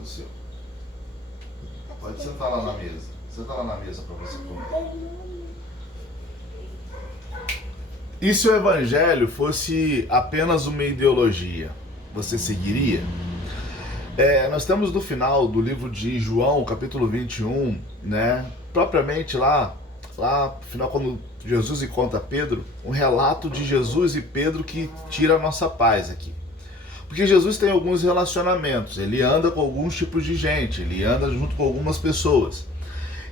o seu. Pode sentar lá na mesa. Senta lá na mesa para você comer. E se o evangelho fosse apenas uma ideologia, você seguiria? Nós estamos no final do livro de João, capítulo 21, né? Propriamente lá no final, quando Jesus encontra Pedro, um relato de Jesus e Pedro que tira a nossa paz aqui. Porque Jesus tem alguns relacionamentos, ele anda com alguns tipos de gente, ele anda junto com algumas pessoas.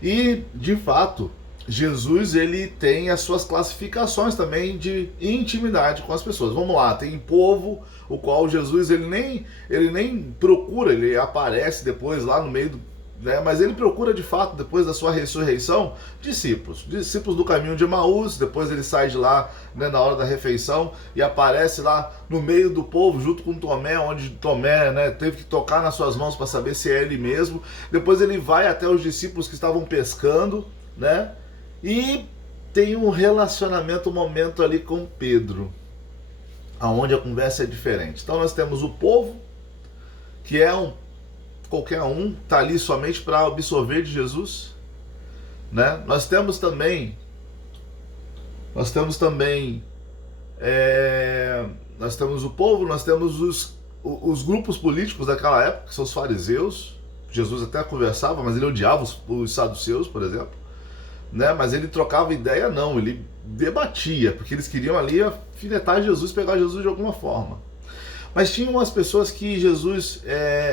E, de fato, Jesus ele tem as suas classificações também de intimidade com as pessoas. Vamos lá, tem povo, o qual Jesus ele nem procura, ele aparece depois lá no meio do, né, mas ele procura de fato, depois da sua ressurreição, discípulos do caminho de Emaús. Depois ele sai de lá, né, na hora da refeição e aparece lá no meio do povo junto com Tomé, onde Tomé, né, teve que tocar nas suas mãos para saber se é ele mesmo. Depois ele vai até os discípulos que estavam pescando, né, e tem um relacionamento, um momento ali com Pedro, aonde a conversa é diferente. Então nós temos o povo, que é qualquer um, está ali somente para absorver de Jesus, né? Nós temos também o povo, nós temos os grupos políticos daquela época, que são os fariseus. Jesus até conversava, mas ele odiava os saduceus, por exemplo, né? Mas ele trocava ideia, não, ele debatia, porque eles queriam ali afinetar Jesus, pegar Jesus de alguma forma. Mas tinha umas pessoas que Jesus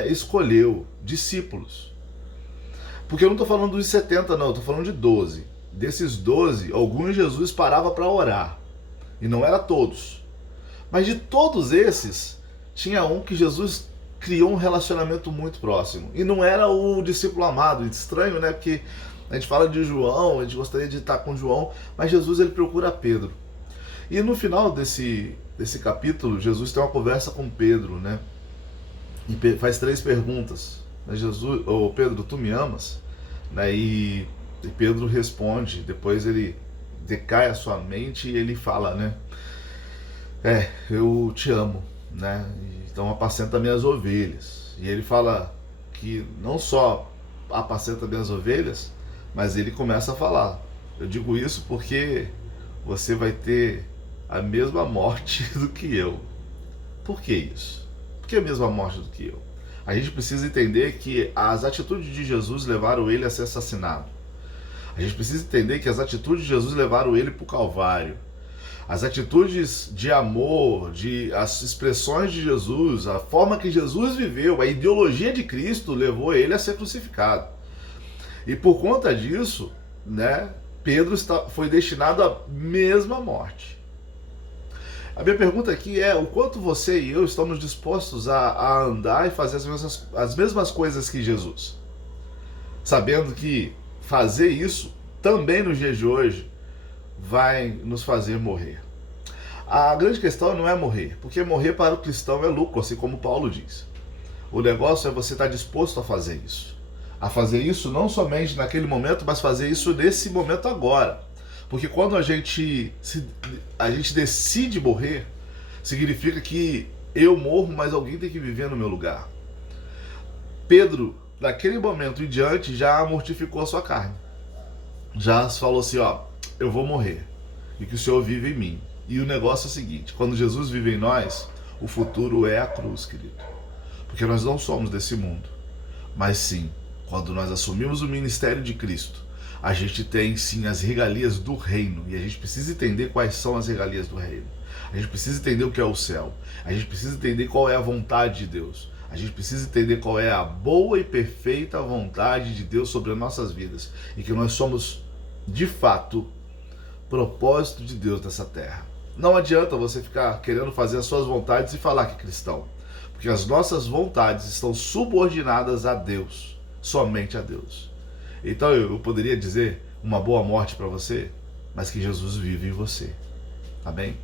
escolheu, discípulos. Porque eu não estou falando dos 70, não, eu estou falando de 12. Desses 12, alguns Jesus parava para orar. E não era todos. Mas de todos esses, tinha um que Jesus criou um relacionamento muito próximo. E não era o discípulo amado. Estranho, né? Porque a gente fala de João, a gente gostaria de estar com João, mas Jesus ele procura Pedro. E no final desse capítulo, Jesus tem uma conversa com Pedro, né? E faz 3 perguntas. Jesus, Pedro, tu me amas? Né? E Pedro responde, depois ele decai a sua mente e ele fala, né? Eu te amo, né? Então apacenta minhas ovelhas. E ele fala que não só apacenta minhas ovelhas, mas ele começa a falar: eu digo isso porque você vai ter a mesma morte do que eu. Por que isso? Por que a mesma morte do que eu? A gente precisa entender que as atitudes de Jesus levaram ele a ser assassinado. A gente precisa entender que as atitudes de Jesus levaram ele para o Calvário. As atitudes de amor, as expressões de Jesus, a forma que Jesus viveu, a ideologia de Cristo levou ele a ser crucificado. E por conta disso, né, Pedro foi destinado à mesma morte. A minha pergunta aqui é: o quanto você e eu estamos dispostos a andar e fazer as mesmas coisas que Jesus? Sabendo que fazer isso, também nos dias de hoje, vai nos fazer morrer. A grande questão não é morrer, porque morrer para o cristão é lucro, assim como Paulo diz. O negócio é você estar disposto a fazer isso. A fazer isso não somente naquele momento, mas fazer isso nesse momento agora. Porque quando a gente decide morrer, significa que eu morro, mas alguém tem que viver no meu lugar. Pedro, daquele momento em diante, já mortificou a sua carne. Já falou assim, eu vou morrer, e que o Senhor vive em mim. E o negócio é o seguinte: quando Jesus vive em nós, o futuro é a cruz, querido. Porque nós não somos desse mundo. Mas sim, quando nós assumimos o ministério de Cristo, a gente tem sim as regalias do reino. E a gente precisa entender quais são as regalias do reino. A gente precisa entender o que é o céu. A gente precisa entender qual é a vontade de Deus. A gente precisa entender qual é a boa e perfeita vontade de Deus sobre as nossas vidas. E que nós somos, de fato, propósito de Deus nessa terra. Não adianta você ficar querendo fazer as suas vontades e falar que é cristão. Porque as nossas vontades estão subordinadas a Deus. Somente a Deus. Então eu poderia dizer uma boa morte para você, mas que Jesus vive em você. Amém?